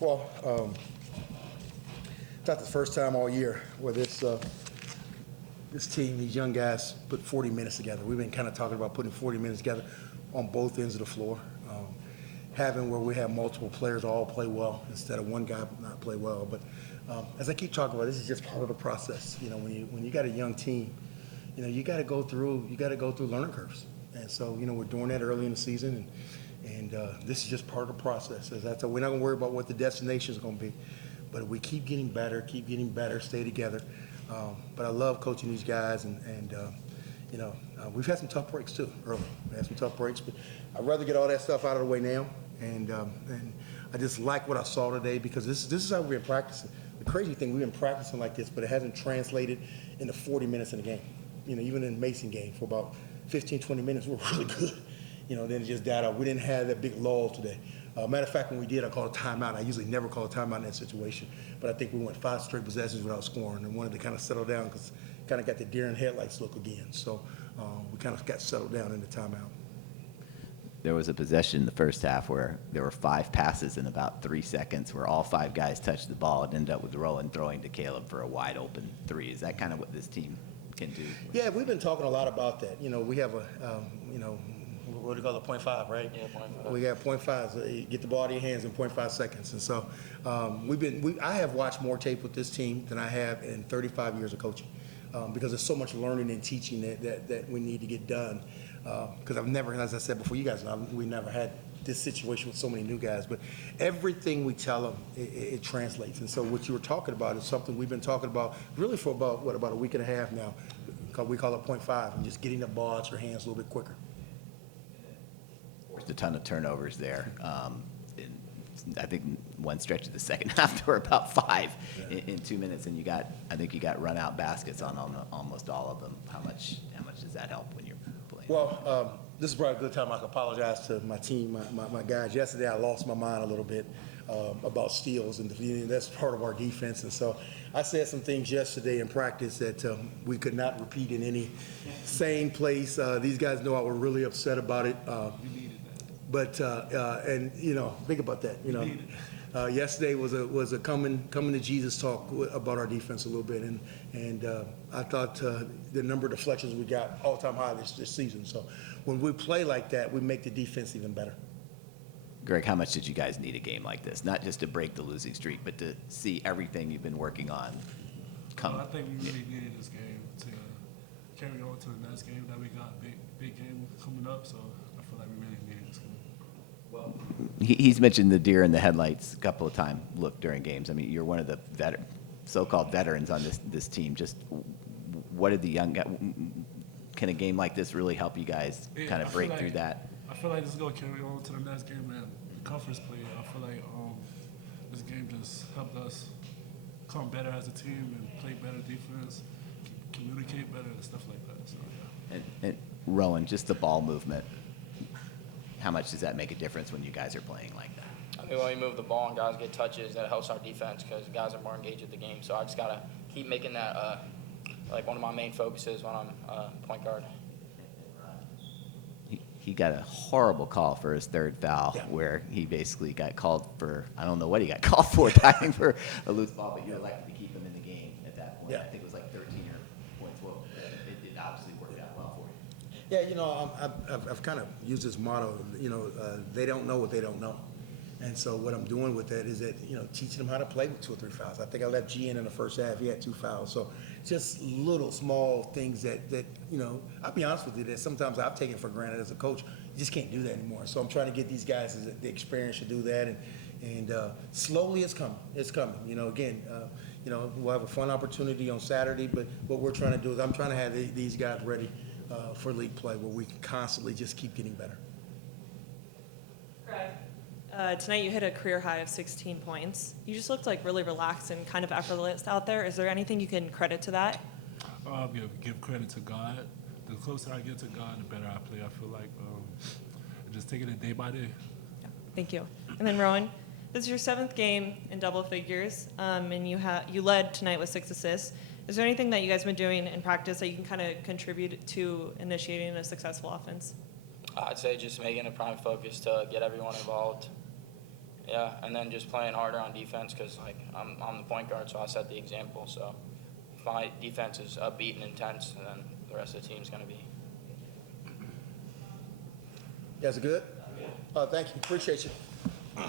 Well, it's not the first time all year where this team, these young guys, put 40 minutes together. We've been kind of talking about putting 40 minutes together on both ends of the floor. Having where we have multiple players all play well instead of one guy not play well. But as I keep talking about, this is just part of the process. You know, when you got a young team, you know, you got to go through learning curves. And so, you know, we're doing that early in the season, and this is just part of the process. We're not going to worry about what the destination is going to be, but we keep getting better, stay together. But I love coaching these guys, and you know, we've had some tough breaks too early. We had some tough breaks, but I'd rather get all that stuff out of the way now. And I just like what I saw today because this is how we've been practicing. The crazy thing, we've been practicing like this, but it hasn't translated into 40 minutes in a game. You know, even in the Mason game, for about 15, 20 minutes, we were really good. You know, then it just died out. We didn't have that big lull today. Matter of fact, when we did, I called a timeout. I usually never call a timeout in that situation, but I think we went 5 straight possessions without scoring and wanted to kind of settle down because kind of got the deer in headlights look again. So we kind of got settled down in the timeout. There was a possession in the first half where there were 5 passes in about 3 seconds where all 5 guys touched the ball and ended up with Rowan throwing to Caleb for a wide open 3. Is that kind of what this team can do? Yeah, we've been talking a lot about that. You know, we have a, you know, what do you call it, 0.5, right? Yeah, 0.5. We got 0.5, so you get the ball in your hands in 0.5 seconds. And so I have watched more tape with this team than I have in 35 years of coaching because there's so much learning and teaching that we need to get done. Because I've never, as I said before, you guys know, we never had this situation with so many new guys, but everything we tell them, it translates. And so what you were talking about is something we've been talking about really for about a week and a half now. We call it 0.5, and just getting the ball out your hands a little bit quicker. There's a ton of turnovers there. I think one stretch of the second half there were about 5 in 2 minutes, and I think you got run out baskets on almost all of them. How much does that help when you're playing? Well, this is probably a good time I can apologize to my team, my guys. Yesterday I lost my mind a little bit about steals, and that's part of our defense. And so I said some things yesterday in practice that we could not repeat in any same place. These guys know I was really upset about it. But and you know, think about that. You know, yesterday was a coming to Jesus talk about our defense a little bit, and I thought the number of deflections we got all-time high this season. So when we play like that, we make the defense even better. Gregg, how much did you guys need a game like this? Not just to break the losing streak, but to see everything you've been working on come. Well, I think we really needed this game to carry on to the next game that we got. Big game coming up, so I feel like we really needed this game. Well, he's mentioned the deer in the headlights a couple of times. Look during games. I mean, you're one of the so-called veterans on this team. Just what did the young guy? Can a game like this really help you guys kind of break through that? I feel like this is gonna carry on to the next game and the conference play. I feel like this game just helped us come better as a team and play better defense, communicate better and stuff like that. So yeah. And Rowan, just the ball movement. How much does that make a difference when you guys are playing like that? I mean, when we move the ball and guys get touches, that helps our defense because guys are more engaged with the game. So I just got to keep making that like one of my main focuses when I'm point guard. He got a horrible call for his 3rd foul where he basically got called for, I don't know what he got called for, diving for a loose ball, but you elected to keep him in the game at that point. Yeah. I think it was like 13 points. Well, it obviously worked out well for you. Yeah, you know, I've kind of used this motto, you know, they don't know what they don't know. And so what I'm doing with that is that, you know, teaching them how to play with 2 or 3 fouls. I think I left G in the first half. He had 2 fouls. So just little small things that you know, I'll be honest with you, that sometimes I've taken for granted as a coach. You just can't do that anymore. So I'm trying to get these guys the experience to do that. And slowly it's coming. It's coming. You know, again, you know, we'll have a fun opportunity on Saturday. But what we're trying to do is I'm trying to have these guys ready for league play where we can constantly just keep getting better. Gregg, tonight you hit a career high of 16 points. You just looked like really relaxed and kind of effortless out there. Is there anything you can credit to that? I'll give credit to God. The closer I get to God, the better I play. I feel like just taking it day by day. Yeah, thank you. And then Rowan, this is your 7th game in double figures, and you led tonight with 6 assists. Is there anything that you guys have been doing in practice that you can kind of contribute to initiating a successful offense? I'd say just making a prime focus to get everyone involved Yeah, and then just playing harder on defense because like I'm the point guard, so I set the example. So if my defense is upbeat and intense, then the rest of the team's going to be. You guys are good? Thank you. Appreciate you.